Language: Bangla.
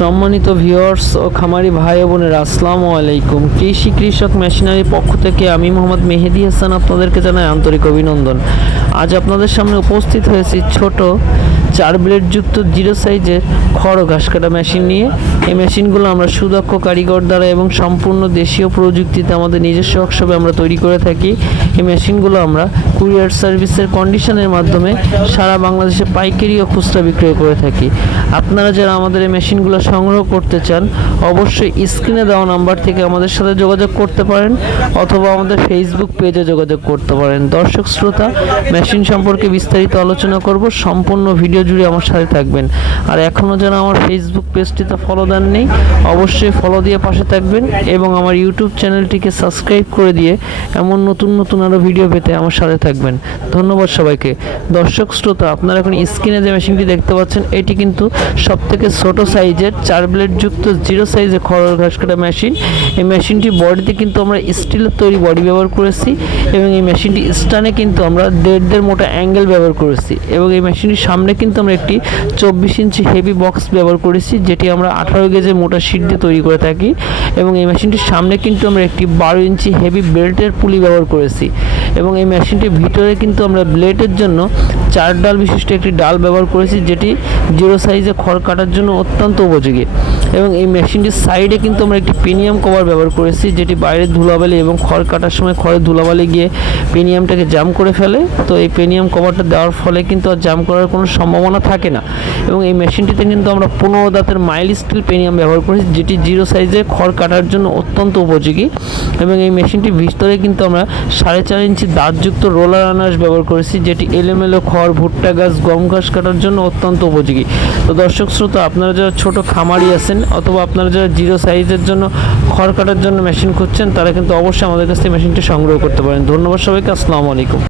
সম্মানিত ভিউয়ার্স ও খামারি ভাই বোনের, আসসালামু আলাইকুম। কৃষি কৃষক মেশিনারির পক্ষ থেকে আমি মোহাম্মদ মেহেদি হাসান আপনাদেরকে জানাই আন্তরিক অভিনন্দন। আজ আপনাদের সামনে উপস্থিত হয়েছি ছোট চার ব্লেডযুক্ত জিরো সাইজের খড় ঘাস কাটা মেশিন নিয়ে। এই মেশিনগুলো আমরা সুদক্ষ কারিগর দ্বারা এবং সম্পূর্ণ দেশীয় প্রযুক্তিতে আমাদের নিজস্ব ওয়ার্কশপে আমরা তৈরি করে থাকি। এই মেশিনগুলো আমরা কুরিয়ার সার্ভিসের কন্ডিশনের মাধ্যমে সারা বাংলাদেশে পাইকারি ও খুচরা বিক্রয় করে থাকি। আপনারা যারা আমাদের এই মেশিনগুলো সংগ্রহ করতে চান, অবশ্যই স্ক্রিনে দেওয়া নাম্বার থেকে আমাদের সাথে যোগাযোগ করতে পারেন অথবা আমাদের ফেসবুক পেজে যোগাযোগ করতে পারেন। দর্শক শ্রোতা, মেশিন সম্পর্কে বিস্তারিত আলোচনা করব। সম্পূর্ণ ভিডিও জুড়ে আমার সাথে থাকবেন। আর এখনও যারা আমার ফেসবুক পেজটিতে ফলো দেন নেই অবশ্যই ফলো দিয়ে পাশে থাকবেন এবং আমার ইউটিউব চ্যানেলটিকে সাবস্ক্রাইব করে দিয়ে এমন নতুন নতুন আরও ভিডিও পেতে আমার সাথে থাকবেন। ধন্যবাদ সবাইকে। দর্শক, শ্রোতা, আপনারা এখন স্ক্রিনে যে মেশিনটি দেখতে পাচ্ছেন, এটি কিন্তু সব থেকে ছোটো সাইজের চার ব্লেড যুক্ত জিরো সাইজের খড় ঘাস কাটা মেশিন এই মেশিনটি বডিতে কিন্তু আমরা স্টিলের তৈরি বডি ব্যবহার করেছি এবং এই মেশিনটি স্টানে কিন্তু আমরা দেড় দেড় মোটা অ্যাঙ্গেল ব্যবহার করেছি এবং এই মেশিনটির সামনে কিন্তু আমরা একটি চব্বিশ ইঞ্চি হেভি বক্স ব্যবহার করেছি, যেটি আমরা আঠারো গেজের মোটা শিট দিয়ে তৈরি করে থাকি এবং এই মেশিনটির সামনে কিন্তু আমরা একটি বারো ইঞ্চি হেভি বেল্টের পুলি ব্যবহার করেছি। এবং এই মেশিনটির ভিতরে কিন্তু আমরা ব্লেডের জন্য চার ডাল বিশিষ্ট একটি ডাল ব্যবহার করেছি, যেটি জিরো সাইজে খড় কাটার জন্য অত্যন্ত উপযোগী। এবং এই মেশিনটির সাইডে কিন্তু আমরা একটি পেনিয়াম কভার ব্যবহার করেছি, যেটি বাইরের ধুলাবালি এবং খড় কাটার সময় খড়ের ধুলাবালি গিয়ে পেনিয়ামটাকে জাম করে ফেলে। তো এই পেনিয়াম কভারটা দেওয়ার ফলে কিন্তু আর জাম করার কোনো সম্ভাবনা থাকে না। এবং এই মেশিনটিতে কিন্তু আমরা পনেরো দাঁতের মাইল স্টিল পেনিয়াম ব্যবহার করেছি, যেটি জিরো সাইজে খড় কাটার জন্য অত্যন্ত উপযোগী। এবং এই মেশিনটির ভিতরে কিন্তু আমরা সাড়ে চার ইঞ্চি দাঁতযুক্ত রোলার আনাস ব্যবহার করেছি, যেটি এলোমেলো খড়, ভুট্টা গাছ, গম ঘাস কাটার জন্য অত্যন্ত উপযোগী। তো দর্শক শ্রোতা, আপনারা যারা ছোট খামারি আছেন অথবা আপনারা যারা জিরো সাইজের জন্য খড় কাটার জন্য মেশিন খুঁজছেন, তারা কিন্তু অবশ্যই আমাদের কাছ থেকে মেশিনটি সংগ্রহ করতে পারেন। ধন্যবাদ সবাইকে, আসসালামু আলাইকুম।